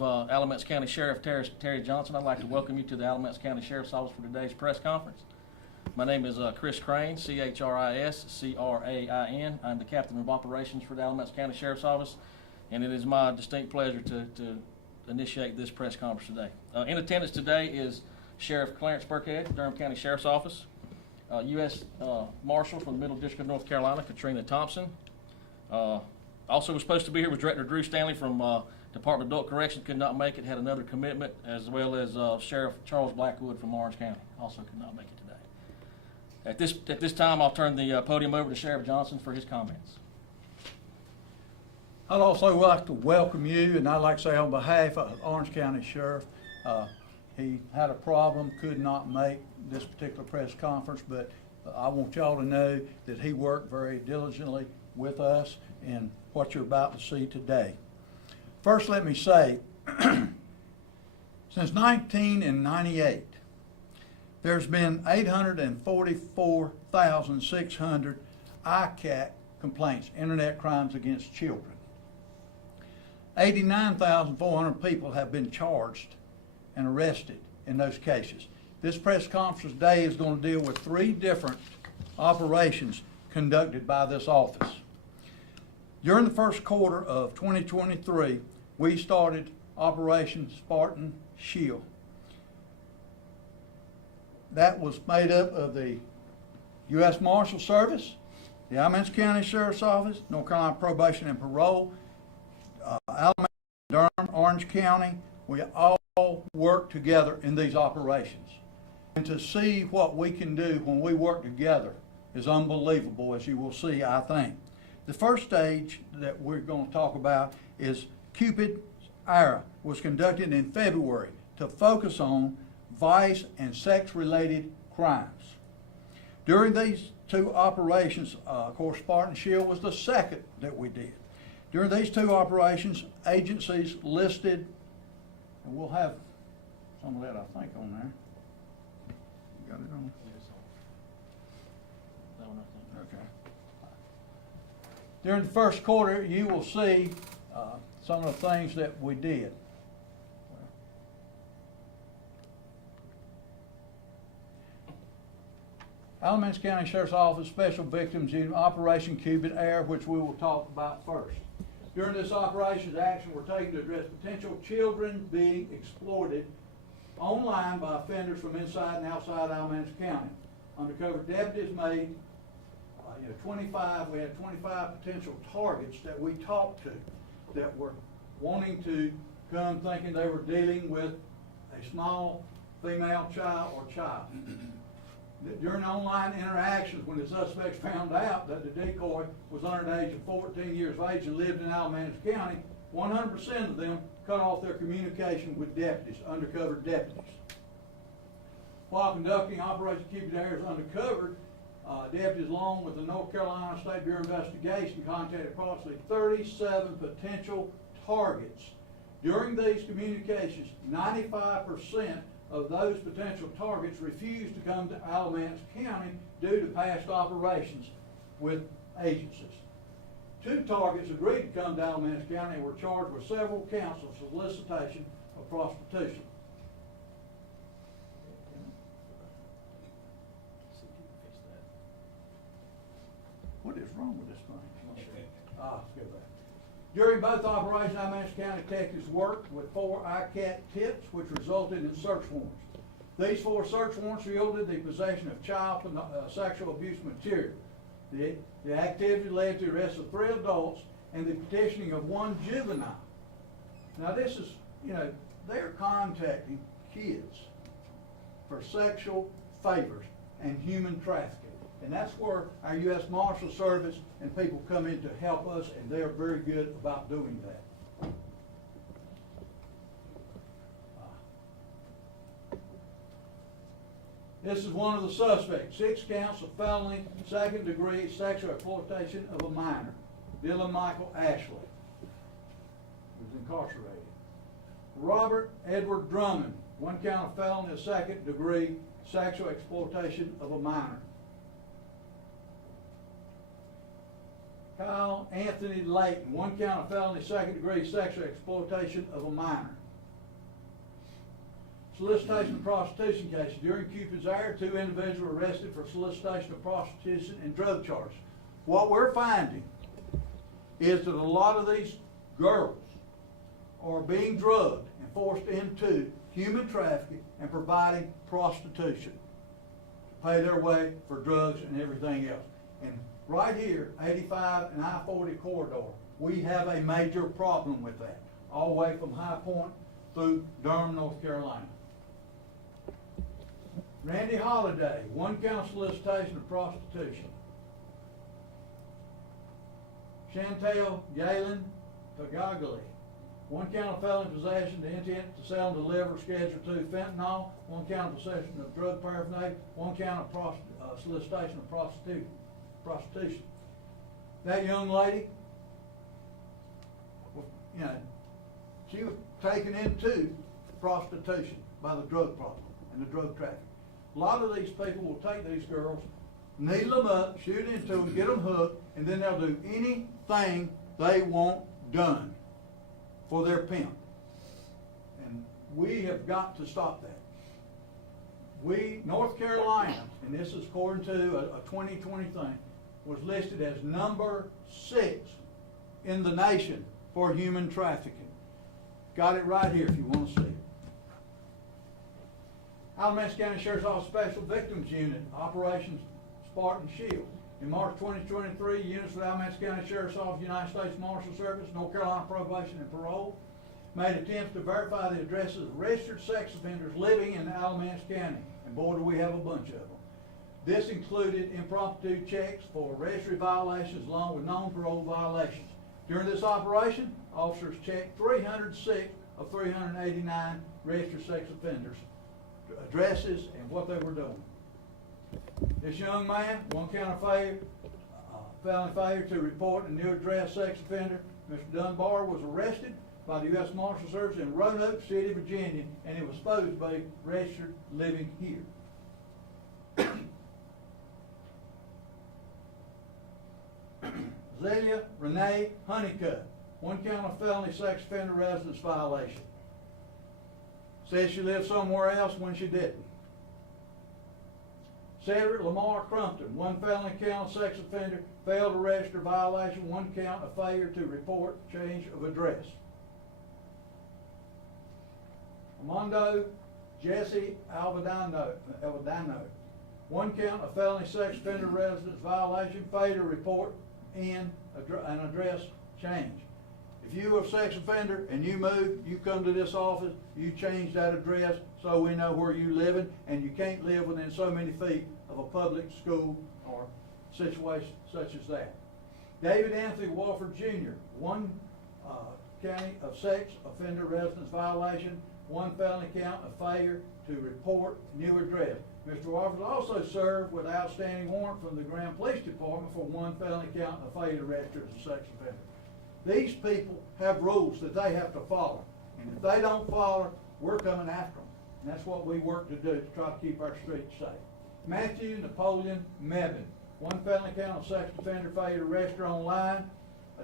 Alamance County Sheriff Terry Johnson. I'd like to welcome you to the Alamance County Sheriff's Office for today's press conference. My name is Chris Crane, C-H-R-I-S-C-R-A-I-N. I'm the Captain of Operations for the Alamance County Sheriff's Office, and it is my distinct pleasure to initiate this press conference today. In attendance today is Sheriff Clarence Burkhead, Durham County Sheriff's Office, U.S. Marshal from the Middle District of North Carolina, Katrina Thompson. Also was supposed to be here was Director Drew Stanley from Department of Adult Correction, could not make it, had another commitment, as well as Sheriff Charles Blackwood from Orange County, also could not make it today. At this time, I'll turn the podium over to Sheriff Johnson for his comments. I'd also like to welcome you, and I'd like to say on behalf of Orange County Sheriff, he had a problem, could not make this particular press conference, but I want y'all to know that he worked very diligently with us in what you're about to see today. First, let me say, since 1998, there's been 844,600 ICAC complaints, Internet Crimes Against Children. 89,400 people have been charged and arrested in those cases. This press conference today is going to deal with 3 different operations conducted by this office. During the first quarter of 2023, we started Operation Spartan Shield. That was made up of the U.S. Marshal Service, the Alamance County Sheriff's Office, North Carolina Probation and Parole, Alamance, Durham, Orange County. We all work together in these operations. And to see what we can do when we work together is unbelievable, as you will see, I think. The first stage that we're going to talk about is Cupid era was conducted in February to focus on vice and sex-related crimes. During these 2 operations, of course, Spartan Shield was the second that we did. During these 2 operations, agencies listed, and we'll have some of that, I think, on there. You got it on? Okay. During the first quarter, you will see some of the things that we did. Alamance County Sheriff's Office Special Victims Unit Operation Cupid Air, which we will talk about first. During this operation's action were taken to address potential children being exploited online by offenders from inside and outside Alamance County. Undercover deputies made 25 potential targets that we talked to that were wanting to come thinking they were dealing with a small female child or child. During online interactions, when the suspects found out that the decoy was under the age of 14 years of age and lived in Alamance County, 100% of them cut off their communication with deputies, undercover deputies. While conducting Operation Cupid Air as undercover, deputies along with the North Carolina State Bureau of Investigation contacted approximately 37 potential targets. During these communications, 95% of those potential targets refused to come to Alamance County due to past operations with agencies. 2 targets agreed to come to Alamance County and were charged with several counts of solicitation of prostitution. What is wrong with this thing? Let's go back. During both operations, Alamance County detectives worked with 4 ICAT tips, which resulted in search warrants. These 4 search warrants yielded the possession of child sexual abuse material. The activity led to the arrest of 3 adults and the petitioning of 1 juvenile. Now this is, they're contacting kids for sexual favors and human trafficking. And that's where our U.S. Marshal Service and people come in to help us, and they're very good about doing that. This is one of the suspects. 6 counts of felony, 2nd-degree sexual exploitation of a minor. Dylan Michael Ashley was incarcerated. Robert Edward Drummond, 1 count of felony, 2nd-degree sexual exploitation of a minor. Kyle Anthony Layton, 1 count of felony, 2nd-degree sexual exploitation of a minor. Solicitation of prostitution cases. During Cupid's era, 2 individuals were arrested for solicitation of prostitution and drug charges. What we're finding is that a lot of these girls are being drugged and forced into human trafficking and providing prostitution to pay their way for drugs and everything else. And right here, 85 and I-40 corridor, we have a major problem with that, all the way from High Point through Durham, North Carolina. Randy Holliday, 1 count of solicitation of prostitution. Chantel Galen Pagagli, 1 count of felon possession, the intent to sell and deliver Schedule II fentanyl, 1 count of possession of drug paraphernalia, 1 count of solicitation of prostitution. That young lady, you know, she was taken into prostitution by the drug problem and the drug traffic. A lot of these people will take these girls, needle them up, shoot into them, get them hooked, and then they'll do anything they want done for their pimp. And we have got to stop that. North Carolina, and this is according to a 2020 thing, was listed as number 6 in the nation for human trafficking. Got it right here if you want to see it. Alamance County Sheriff's Office Special Victims Unit, Operations Spartan Shield. In March 2023, units of the Alamance County Sheriff's Office, United States Marshal Service, North Carolina Probation and Parole made attempts to verify the addresses of registered sex offenders living in Alamance County. And boy, do we have a bunch of them. This included impromptu checks for registry violations along with non-parole violations. During this operation, officers checked 306 of 389 registered sex offenders' addresses and what they were doing. This young man, 1 count of felony failure to report a new address sex offender. Mr. Dunbar was arrested by the U.S. Marshal Service in Roanoke City, Virginia, and he was supposed to be registered living here. Zelia Renee Honeycutt, 1 count of felony sex offender residence violation. Said she lived somewhere else when she didn't. Cedric Lamar Crumpton, 1 felony count of sex offender, failed to register violation, 1 count of failure to report change of address. Armando Jesse Alvadano, 1 count of felony sex offender residence violation, failure to report and an address change. If you are a sex offender and you move, you come to this office, you change that address so we know where you're living, and you can't live within so many feet of a public school or situation such as that. David Anthony Walford Jr., 1 county of sex offender residence violation, 1 felony count of failure to report new address. Mr. Walford also served with outstanding warrant from the Graham Police Department for 1 felony count of failure to register as a sex offender. These people have rules that they have to follow, and if they don't follow, we're coming after them. And that's what we work to do to try to keep our streets safe. Matthew Napoleon Mebane, 1 felony count of sex offender failure to register online.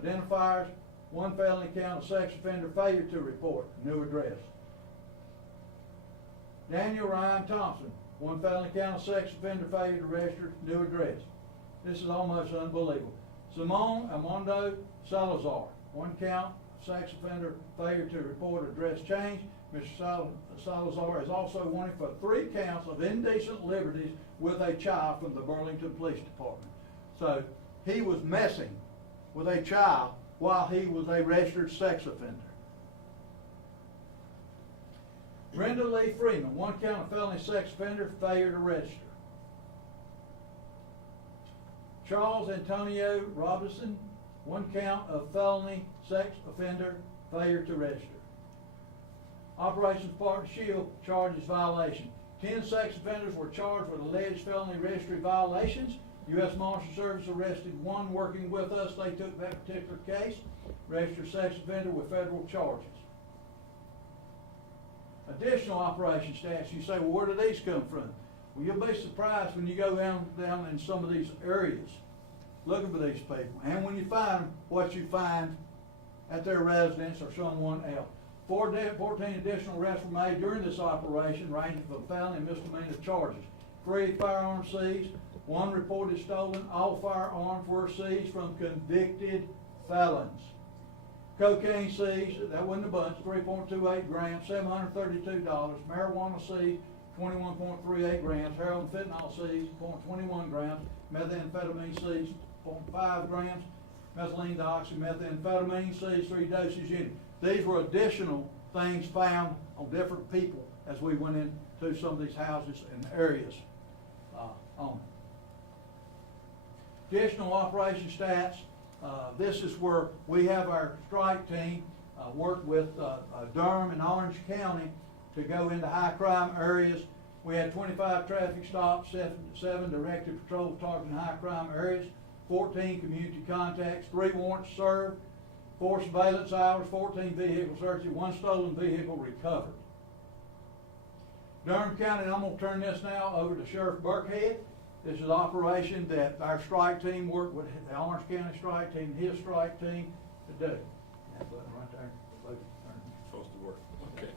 Identifiers, 1 felony count of sex offender failure to report new address. Daniel Ryan Thompson, 1 felony count of sex offender failure to register new address. This is almost unbelievable. Simone Armando Salazar, 1 count of sex offender failure to report address change. Mr. Salazar is also wanted for 3 counts of indecent liberties with a child from the Burlington Police Department. So he was messing with a child while he was a registered sex offender. Brenda Lee Freeman, 1 count of felony sex offender failure to register. Charles Antonio Robinson, 1 count of felony sex offender failure to register. Operation Spartan Shield charges violation. 10 sex offenders were charged with alleged felony registry violations. U.S. Marshal Service arrested 1 working with us. They took that particular case, registered sex offender with federal charges. Additional operation stats. You say, well, where do these come from? Well, you'll be surprised when you go down in some of these areas looking for these people. And when you find them, what you find at their residence or someone else. 14 additional arrests were made during this operation, ranging from felony and misdemeanor charges. 3 firearms seized, 1 reported stolen. All firearms were seized from convicted felons. Cocaine seized, that wasn't a bunch, 3.28 grams, $732. Marijuana seized, 21.38 grams. Heroin and fentanyl seized, 0.21 grams. Methamphetamine seized, 0.5 grams. Methylene dioxymethamphetamine seized, 3 dosage units. These were additional things found on different people as we went into some of these houses and areas on it. Additional operation stats. This is where we have our strike team work with Durham and Orange County to go into high crime areas. We had 25 traffic stops, 7 directed patrols targeting high crime areas, 14 community contacts, 3 warrants served, 4 surveillance hours, 14 vehicle searches, 1 stolen vehicle recovered. Durham County, and I'm going to turn this now over to Sheriff Burkhead. This is an operation that our strike team worked with the Orange County strike team, his strike team to do. That button right there. Supposed to work. Okay.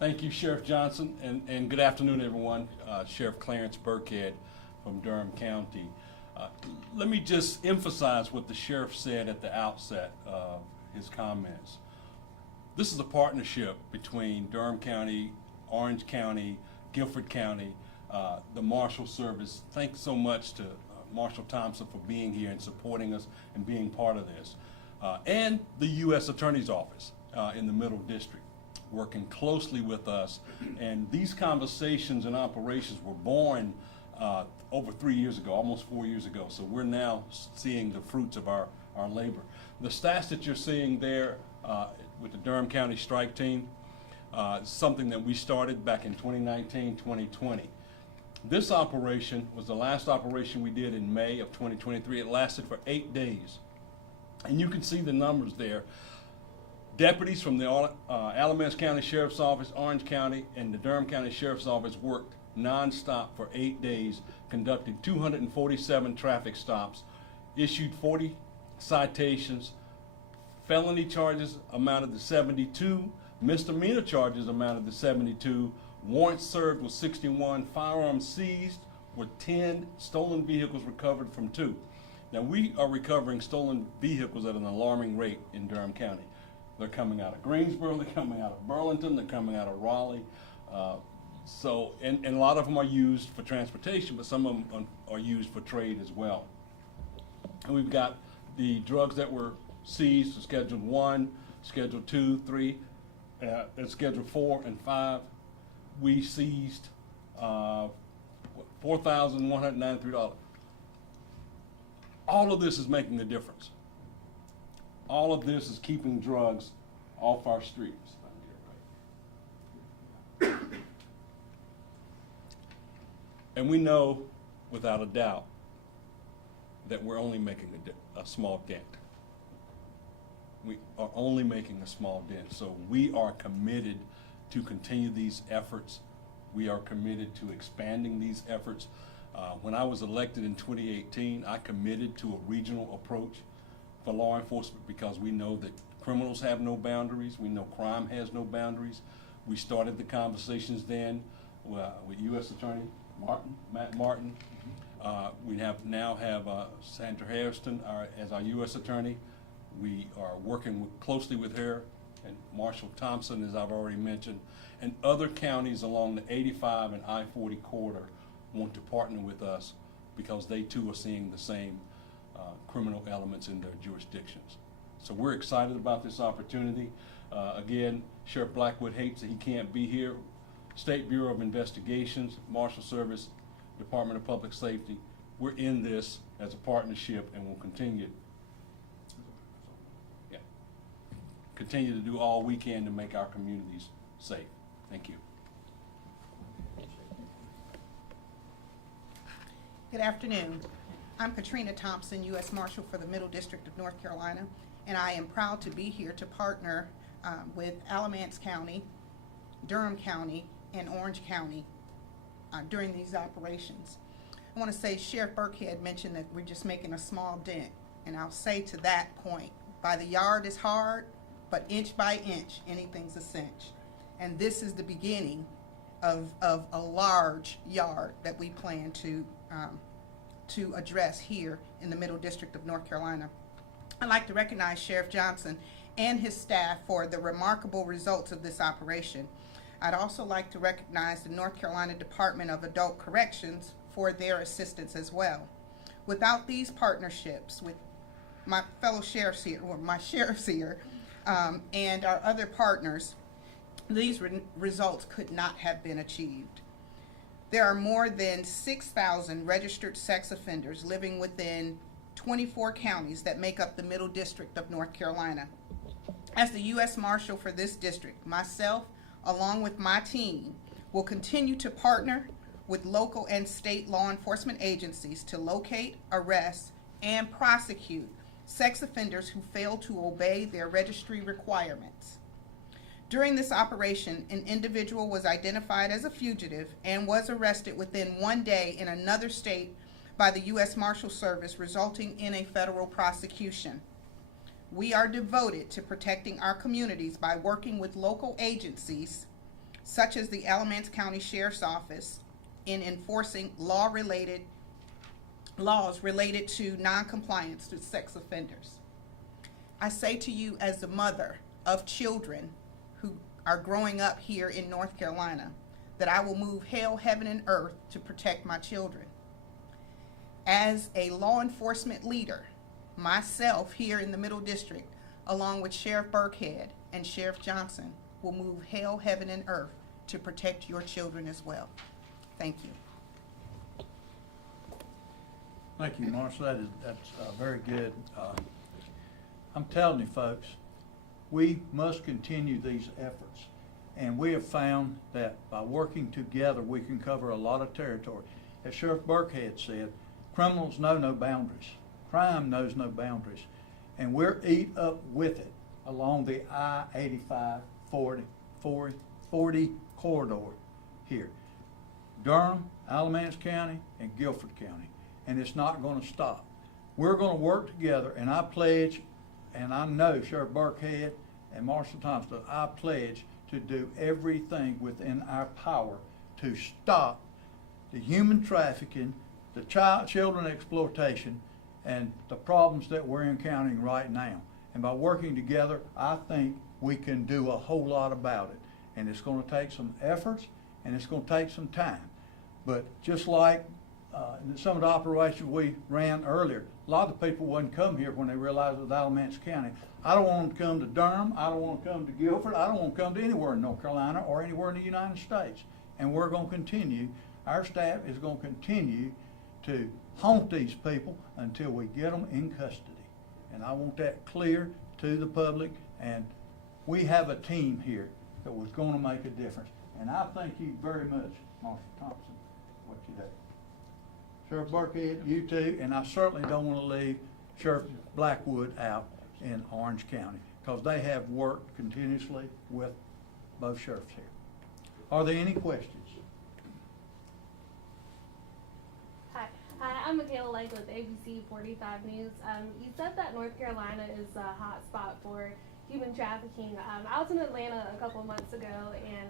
Thank you, Sheriff Johnson, and good afternoon, everyone. Sheriff Clarence Burkhead from Durham County. Let me just emphasize what the sheriff said at the outset of his comments. This is a partnership between Durham County, Orange County, Guilford County, the Marshal Service. Thanks so much to Marshal Thompson for being here and supporting us and being part of this. And the U.S. Attorney's Office in the Middle District, working closely with us. And these conversations and operations were born over 3 years ago, almost 4 years ago. So we're now seeing the fruits of our labor. The stats that you're seeing there with the Durham County Strike Team, something that we started back in 2019, 2020. This operation was the last operation we did in May of 2023. It lasted for 8 days. And you can see the numbers there. Deputies from the Alamance County Sheriff's Office, Orange County, and the Durham County Sheriff's Office worked nonstop for 8 days, conducted 247 traffic stops, issued 40 citations, felony charges amounted to 72, misdemeanor charges amounted to 72, warrants served was 61, firearms seized were 10, stolen vehicles recovered from 2. Now we are recovering stolen vehicles at an alarming rate in Durham County. They're coming out of Greensboro, they're coming out of Burlington, they're coming out of Raleigh. And a lot of them are used for transportation, but some of them are used for trade as well. And we've got the drugs that were seized, Schedule 1, Schedule 2, 3, and Schedule 4 and 5. We seized $4,193. All of this is making a difference. All of this is keeping drugs off our streets. And we know, without a doubt, that we're only making a small dent. We are only making a small dent. So we are committed to continue these efforts. We are committed to expanding these efforts. When I was elected in 2018, I committed to a regional approach for law enforcement because we know that criminals have no boundaries. We know crime has no boundaries. We started the conversations then with U.S. Attorney Matt Martin. We now have Sandra Hairston as our U.S. Attorney. We are working closely with her and Marshal Thompson, as I've already mentioned, and other counties along the 85 and I-40 corridor want to partner with us because they too are seeing the same criminal elements in their jurisdictions. So we're excited about this opportunity. Again, Sheriff Blackwood hates that he can't be here. State Bureau of Investigations, Marshal Service, Department of Public Safety, we're in this as a partnership and will continue to do all we can to make our communities safe. Thank you. Good afternoon. I'm Katrina Thompson, U.S. Marshal for the Middle District of North Carolina, and I am proud to be here to partner with Alamance County, Durham County, and Orange County during these operations. I want to say Sheriff Burkhead mentioned that we're just making a small dent, and I'll say to that point, by the yard is hard, but inch by inch, anything's a cinch. And this is the beginning of a large yard that we plan to address here in the Middle District of North Carolina. I'd like to recognize Sheriff Johnson and his staff for the remarkable results of this operation. I'd also like to recognize the North Carolina Department of Adult Corrections for their assistance as well. Without these partnerships with my fellow sheriffs here, or my sheriffs here, and our other partners, these results could not have been achieved. There are more than 6,000 registered sex offenders living within 24 counties that make up the Middle District of North Carolina. As the U.S. Marshal for this district, myself, along with my team, will continue to partner with local and state law enforcement agencies to locate, arrest, and prosecute sex offenders who fail to obey their registry requirements. During this operation, an individual was identified as a fugitive and was arrested within 1 day in another state by the U.S. Marshal Service, resulting in a federal prosecution. We are devoted to protecting our communities by working with local agencies, such as the Alamance County Sheriff's Office, in enforcing laws related to noncompliance to sex offenders. I say to you as the mother of children who are growing up here in North Carolina, that I will move hell, heaven, and earth to protect my children. As a law enforcement leader, myself here in the Middle District, along with Sheriff Burkhead and Sheriff Johnson, will move hell, heaven, and earth to protect your children as well. Thank you. Thank you, Marcia. That's very good. I'm telling you, folks, we must continue these efforts. And we have found that by working together, we can cover a lot of territory. As Sheriff Burkhead said, criminals know no boundaries. Crime knows no boundaries. And we're eat up with it along the I-85 40 corridor here. Durham, Alamance County, and Guilford County. And it's not going to stop. We're going to work together, and I pledge, and I know Sheriff Burkhead and Marshal Thompson, I pledge to do everything within our power to stop the human trafficking, the children exploitation, and the problems that we're encountering right now. And by working together, I think we can do a whole lot about it. And it's going to take some efforts, and it's going to take some time. But just like some of the operations we ran earlier, a lot of the people wouldn't come here when they realized it was Alamance County. I don't want them to come to Durham. I don't want them to come to Guilford. I don't want them to come to anywhere in North Carolina or anywhere in the United States. And we're going to continue. Our staff is going to continue to haunt these people until we get them in custody. And I want that clear to the public. And we have a team here that was going to make a difference. And I thank you very much, Marshal Thompson, for what you did. Sheriff Burkhead, you too, and I certainly don't want to leave Sheriff Blackwood out in Orange County, because they have worked continuously with both sheriffs here. Are there any questions? Hi, I'm Michaela Lake with ABC 45 News. You said that North Carolina is a hot spot for human trafficking. I was in Atlanta a couple of months ago, and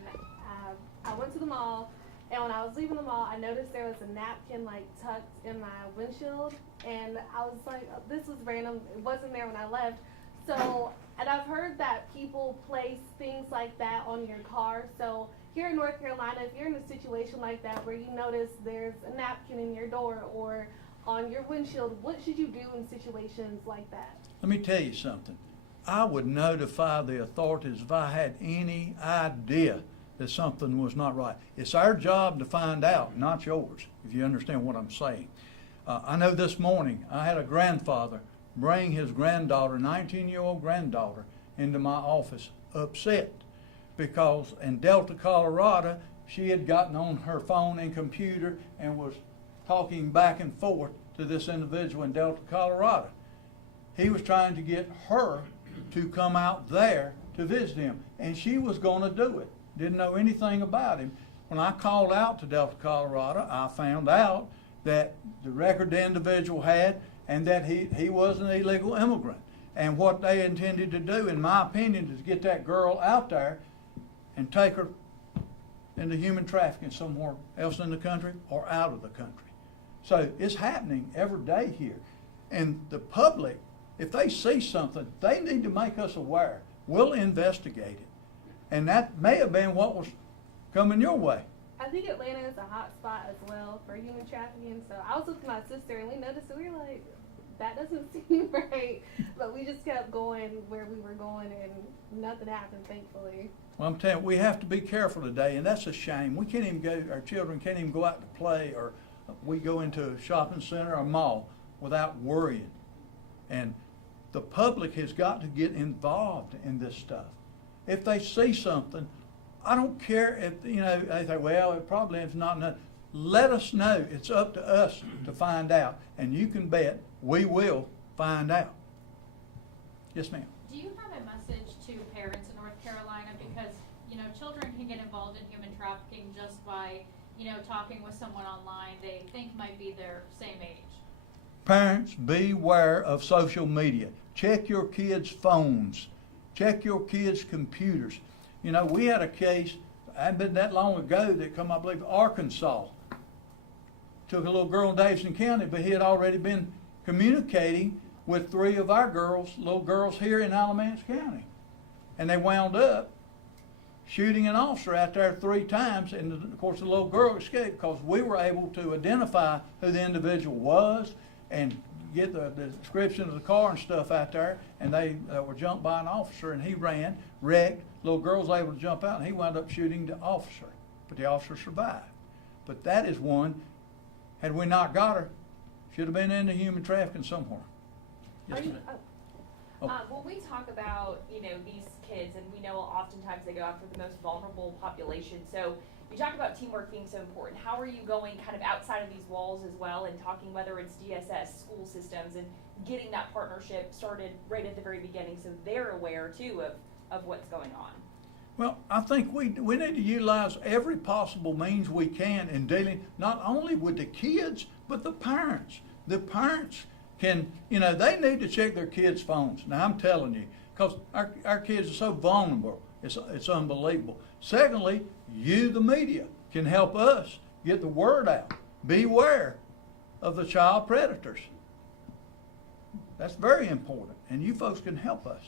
I went to the mall. And when I was leaving the mall, I noticed there was a napkin like tucked in my windshield, and I was like, oh, this was random. It wasn't there when I left. So, and I've heard that people place things like that on your car. So here in North Carolina, if you're in a situation like that where you notice there's a napkin in your door or on your windshield, what should you do in situations like that? Let me tell you something. I would notify the authorities if I had any idea that something was not right. It's our job to find out, not yours, if you understand what I'm saying. I know this morning I had a grandfather bring his granddaughter, 19-year-old granddaughter, into my office upset because in Delta, Colorado, she had gotten on her phone and computer and was talking back and forth to this individual in Delta, Colorado. He was trying to get her to come out there to visit him, and she was going to do it. Didn't know anything about him. When I called out to Delta, Colorado, I found out that the record the individual had and that he was an illegal immigrant. And what they intended to do, in my opinion, is get that girl out there and take her into human trafficking somewhere else in the country or out of the country. So it's happening every day here. And the public, if they see something, they need to make us aware. We'll investigate it. And that may have been what was coming your way. I think Atlanta is a hot spot as well for human trafficking. So I was with my sister and we noticed that we were like, that doesn't seem right. But we just kept going where we were going and nothing happened, thankfully. Well, I'm telling you, we have to be careful today, and that's a shame. We can't even go, our children can't even go out to play, or we go into a shopping center or a mall without worrying. And the public has got to get involved in this stuff. If they see something, I don't care if, you know, they say, well, it probably is not enough. Let us know. It's up to us to find out. And you can bet we will find out. Yes, ma'am. Do you have a message to parents in North Carolina? Because, you know, children can get involved in human trafficking just by, you know, talking with someone online they think might be their same age. Parents, beware of social media. Check your kids' phones. Check your kids' computers. You know, we had a case, it hadn't been that long ago, that come, I believe, Arkansas. Took a little girl in Davidson County, but he had already been communicating with 3 of our girls, little girls here in Alamance County. And they wound up shooting an officer out there 3 times, and of course the little girl escaped because we were able to identify who the individual was and get the description of the car and stuff out there, and they were jumped by an officer, and he ran, wrecked. Little girl was able to jump out, and he wound up shooting the officer, but the officer survived. But that is one, had we not got her, should have been into human trafficking somewhere. Yes, ma'am. Oh. When we talk about, you know, these kids, and we know oftentimes they go after the most vulnerable population, so you talk about teamwork being so important. How are you going kind of outside of these walls as well and talking whether it's DSS, school systems, and getting that partnership started right at the very beginning so they're aware too of what's going on? Well, I think we need to utilize every possible means we can in dealing not only with the kids, but the parents. The parents can, you know, they need to check their kids' phones. Now, I'm telling you, because our kids are so vulnerable, it's unbelievable. Secondly, you, the media, can help us get the word out. Beware of the child predators. That's very important, and you folks can help us.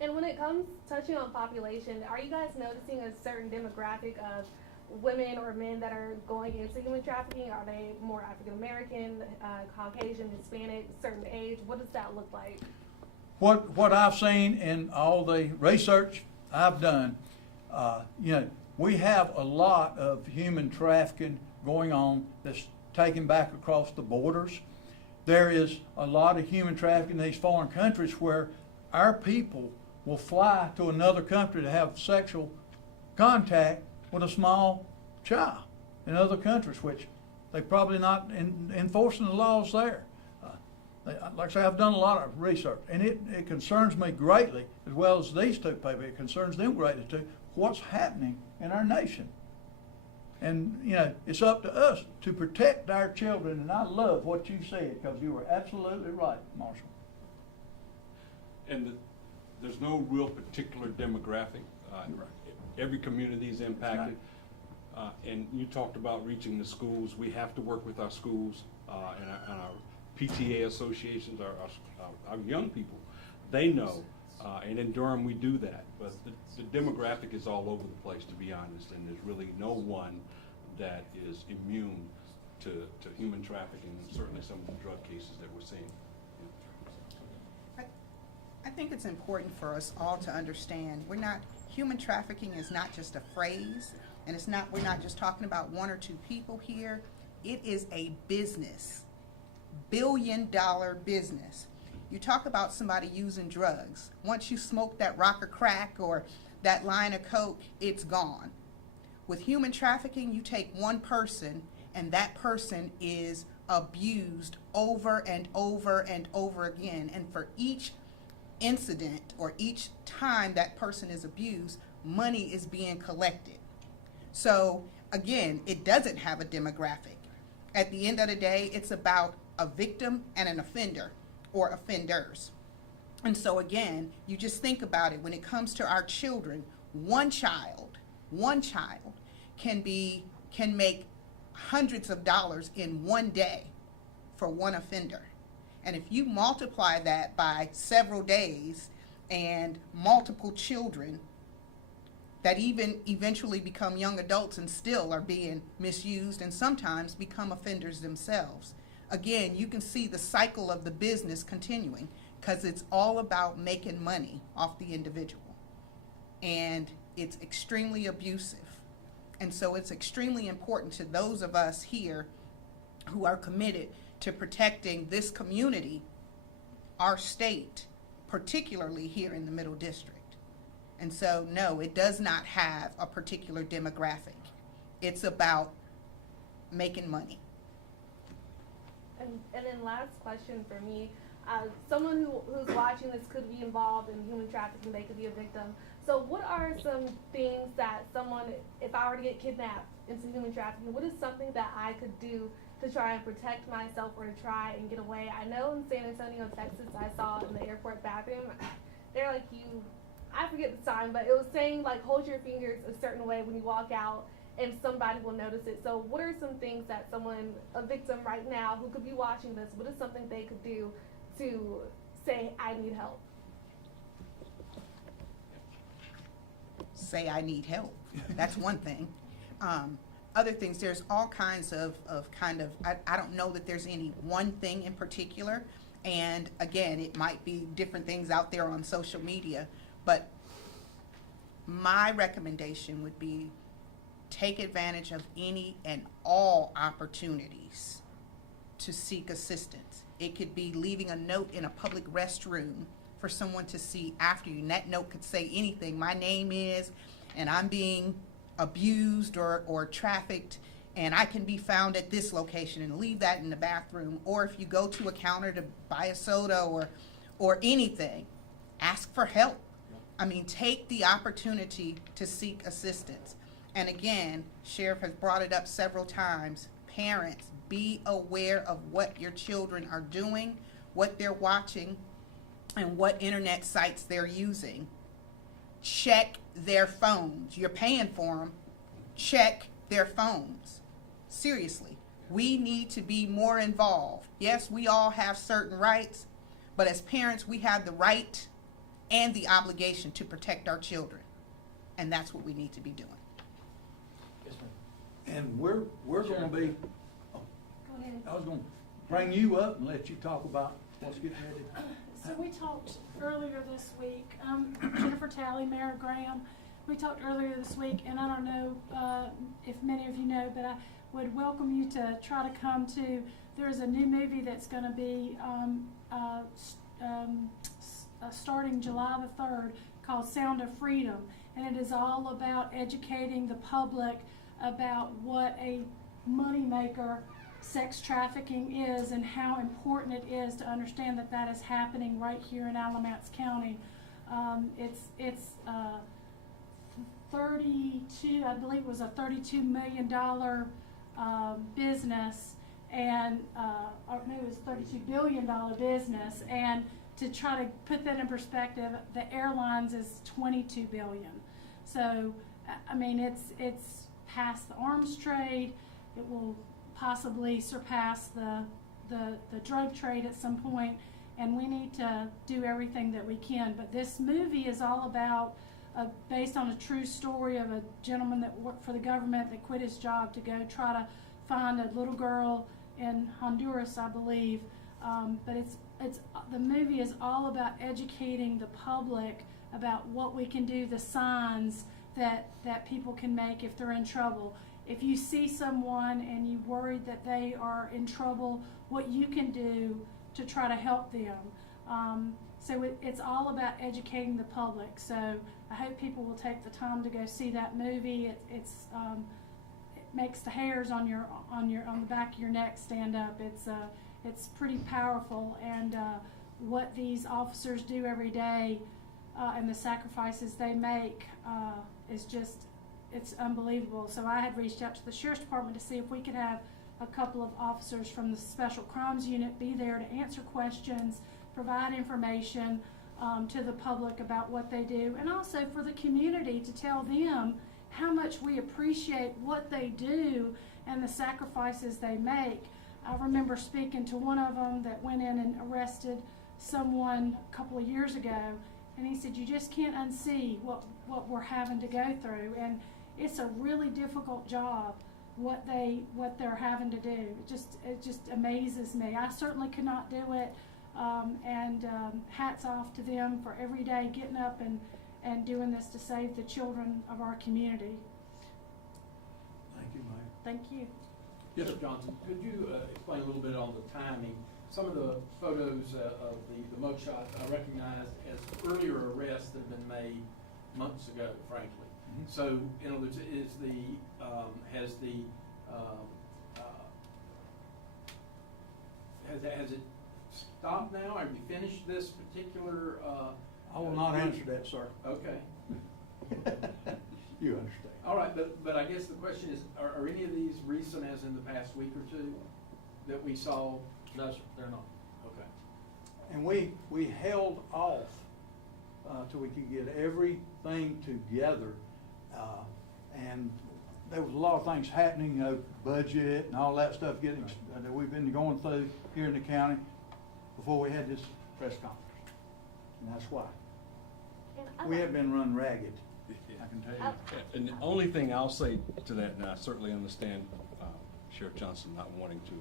And when it comes touching on population, are you guys noticing a certain demographic of women or men that are going into human trafficking? Are they more African American, Caucasian, Hispanic, certain age? What does that look like? What I've seen in all the research I've done, you know, we have a lot of human trafficking going on that's taken back across the borders. There is a lot of human trafficking in these foreign countries where our people will fly to another country to have sexual contact with a small child in other countries, which they're probably not enforcing the laws there. Like I say, I've done a lot of research, and it concerns me greatly, as well as these 2 people. It concerns them greatly too, what's happening in our nation. And, you know, it's up to us to protect our children, and I love what you said, because you were absolutely right, Marshall. And there's no real particular demographic. Every community is impacted. And you talked about reaching the schools. We have to work with our schools and our PTA associations, our young people. They know, and in Durham we do that. But the demographic is all over the place, to be honest, and there's really no one that is immune to human trafficking, and certainly some of the drug cases that we're seeing. I think it's important for us all to understand human trafficking is not just a phrase, and we're not just talking about 1 or 2 people here. It is a business, billion-dollar business. You talk about somebody using drugs. Once you smoke that rock of crack or that line of coke, it's gone. With human trafficking, you take one person, and that person is abused over and over and over again. And for each incident or each time that person is abused, money is being collected. So again, it doesn't have a demographic. At the end of the day, it's about a victim and an offender or offenders. And so again, you just think about it, when it comes to our children, one child can make hundreds of dollars in one day for one offender. And if you multiply that by several days and multiple children that even eventually become young adults and still are being misused and sometimes become offenders themselves, again, you can see the cycle of the business continuing, because it's all about making money off the individual. And it's extremely abusive. And so it's extremely important to those of us here who are committed to protecting this community, our state, particularly here in the Middle District. And so, no, it does not have a particular demographic. It's about making money. And then last question for me, someone who's watching this could be involved in human trafficking, they could be a victim. So what are some things that someone, if I were to get kidnapped into human trafficking, what is something that I could do to try and protect myself or to try and get away? I know in San Antonio, Texas, I saw in the airport bathroom, they're like, I forget the sign, but it was saying like hold your fingers a certain way when you walk out and somebody will notice it. So what are some things that someone, a victim right now who could be watching this, what is something they could do to say, I need help? Say I need help. That's one thing. Other things, there's all kinds of I don't know that there's any one thing in particular. And again, it might be different things out there on social media. But my recommendation would be take advantage of any and all opportunities to seek assistance. It could be leaving a note in a public restroom for someone to see after you. And that note could say anything. My name is, and I'm being abused or trafficked, and I can be found at this location, and leave that in the bathroom. Or if you go to a counter to buy a soda or anything, ask for help. I mean, take the opportunity to seek assistance. And again, Sheriff has brought it up several times. Parents, be aware of what your children are doing, what they're watching, and what internet sites they're using. Check their phones. You're paying for them. Check their phones. Seriously, we need to be more involved. Yes, we all have certain rights, but as parents, we have the right and the obligation to protect our children. And that's what we need to be doing. Yes, ma'am. And we're gonna be, Go ahead. I was gonna bring you up and let you talk about what's getting ready. So we talked earlier this week, Jennifer Talley, Mayor Graham, we talked earlier this week, and I don't know if many of you know, but I would welcome you to try to come to, there's a new movie that's going to be starting July the 3rd called Sound of Freedom, and it is all about educating the public about what a moneymaker sex trafficking is and how important it is to understand that that is happening right here in Alamance County. It's 32, I believe it was a $32 million business, and or maybe it was $32 billion business. And to try to put that in perspective, the airlines is $22 billion. So I mean, it's past the arms trade. It will possibly surpass the drug trade at some point, and we need to do everything that we can. But this movie is all about, based on a true story of a gentleman that worked for the government that quit his job to go try to find a little girl in Honduras, I believe. But the movie is all about educating the public about what we can do, the signs that people can make if they're in trouble. If you see someone and you're worried that they are in trouble, what you can do to try to help them. So it's all about educating the public. So I hope people will take the time to go see that movie. It makes the hairs on the back of your neck stand up. It's pretty powerful, and what these officers do every day and the sacrifices they make is just, it's unbelievable. So I had reached out to the Sheriff's Department to see if we could have a couple of officers from the Special Crimes Unit be there to answer questions, provide information, to the public about what they do, and also for the community to tell them how much we appreciate what they do and the sacrifices they make. I remember speaking to one of them that went in and arrested someone a couple of years ago, and he said, you just can't unsee what we're having to go through, and it's a really difficult job what they're having to do. It just amazes me. I certainly could not do it, and hats off to them for every day getting up and doing this to save the children of our community. Thank you, Mayor. Thank you. Yes, Johnson, could you explain a little bit on the timing? Some of the photos of the mugshot I recognized as earlier arrests that have been made months ago, frankly. Mhm. So, in other words, has it stopped now? Have you finished this particular? I will not answer that, sir. Okay. You understand. All right, but I guess the question is, are any of these recent, as in the past week or two, that we saw? No, sir, they're not. Okay. And we held off till we could get everything together. And there was a lot of things happening, you know, budget and all that stuff getting, that we've been going through here in the county before we had this press conference. And that's why. We have been run ragged, I can tell you. And the only thing I'll say to that, and I certainly understand Sheriff Johnson not wanting to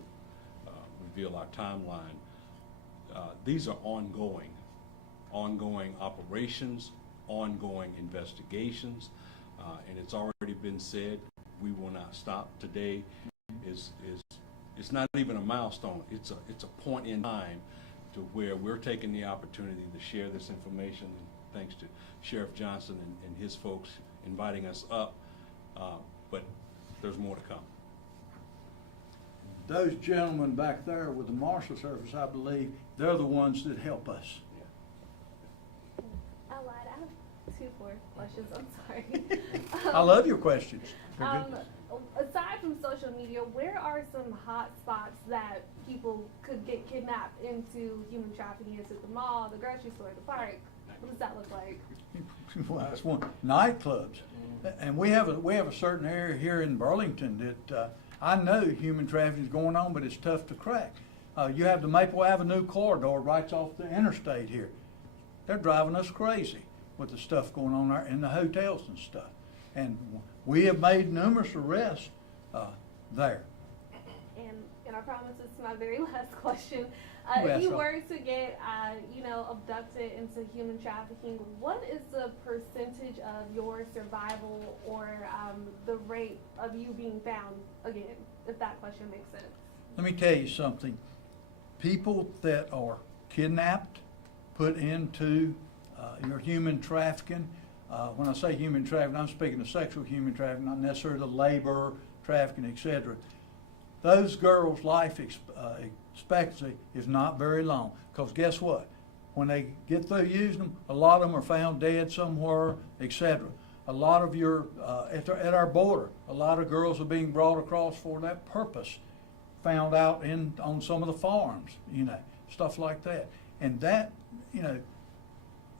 reveal our timeline, these are ongoing operations, ongoing investigations, and it's already been said, we will not stop. Today it's not even a milestone, it's a point in time to where we're taking the opportunity to share this information, thanks to Sheriff Johnson and his folks inviting us up, but there's more to come. Those gentlemen back there with the Marshal Service, I believe, they're the ones that help us. I lied. I have 2 more questions. I'm sorry. I love your questions. They're good. Aside from social media, where are some hot spots that people could get kidnapped into human trafficking? Is it the mall, the grocery store, the park? What does that look like? Well, that's one. Nightclubs. And we have a certain area here in Burlington that I know human trafficking is going on, but it's tough to crack. You have the Maple Avenue corridor right off the interstate here. They're driving us crazy with the stuff going on there in the hotels and stuff. And we have made numerous arrests there. And I promise this is my very last question. Well, If you so- were to get, abducted into human trafficking, what is the percentage of your survival or the rate of you being found again, if that question makes sense? Let me tell you something. People that are kidnapped, put into your human trafficking, when I say human trafficking, I'm speaking of sexual human trafficking, not necessarily the labor, trafficking, etc. Those girls' life expectancy is not very long, because guess what? When they get through using them, a lot of them are found dead somewhere, etc. A lot of your, at our border, a lot of girls are being brought across for that purpose, found out on some of the farms, stuff like that. And that,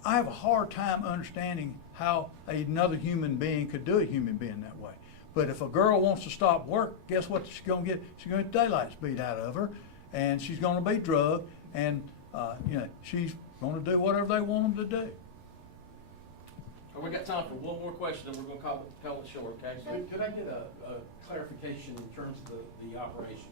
I have a hard time understanding how another human being could do a human being that way. But if a girl wants to stop work, guess what she's going to get? She's going to get daylights beat out of her, and she's going to be drugged, and she's going to do whatever they want them to do. We got time for one more question, and we're going to call it short, okay? Could I get a clarification in terms of the operations?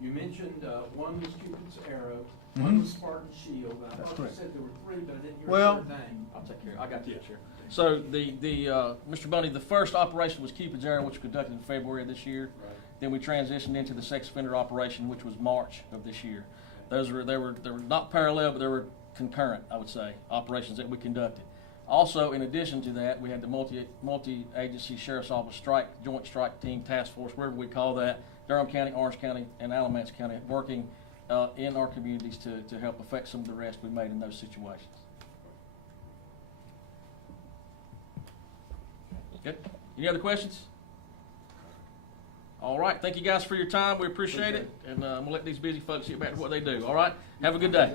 You mentioned one was Cupid's arrow, one was Spartan shield. I That's thought you correct. said there were 3, but I didn't hear Well- a third name. I'll take care. I got you, Chair. So Mr. Bundy, the first operation was Cupid's Arrow, which was conducted in February of this year. Right. Then we transitioned into the sex offender operation, which was March of this year. They were not parallel, but they were concurrent, I would say, operations that we conducted. Also, in addition to that, we had the multi-agency sheriff's office joint strike team task force, whatever we call that, Durham County, Orange County, and Alamance County, working in our communities to help affect some of the arrests we made in those situations. Good. Any other questions? All right. Thank you guys for your time. We appreciate it. And I'm going to let these busy folks get back to what they do. All right. Have a good day.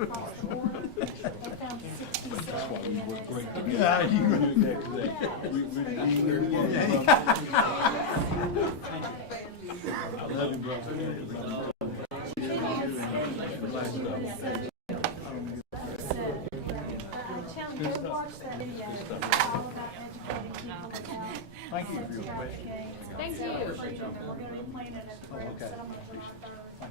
across the border. They found 67 units. Yeah, you Go watch that video. It's all about educating people about Thank you for sex your trafficking. Thank you. Freedom, and we're gonna be playing it at the Great Settlement in October.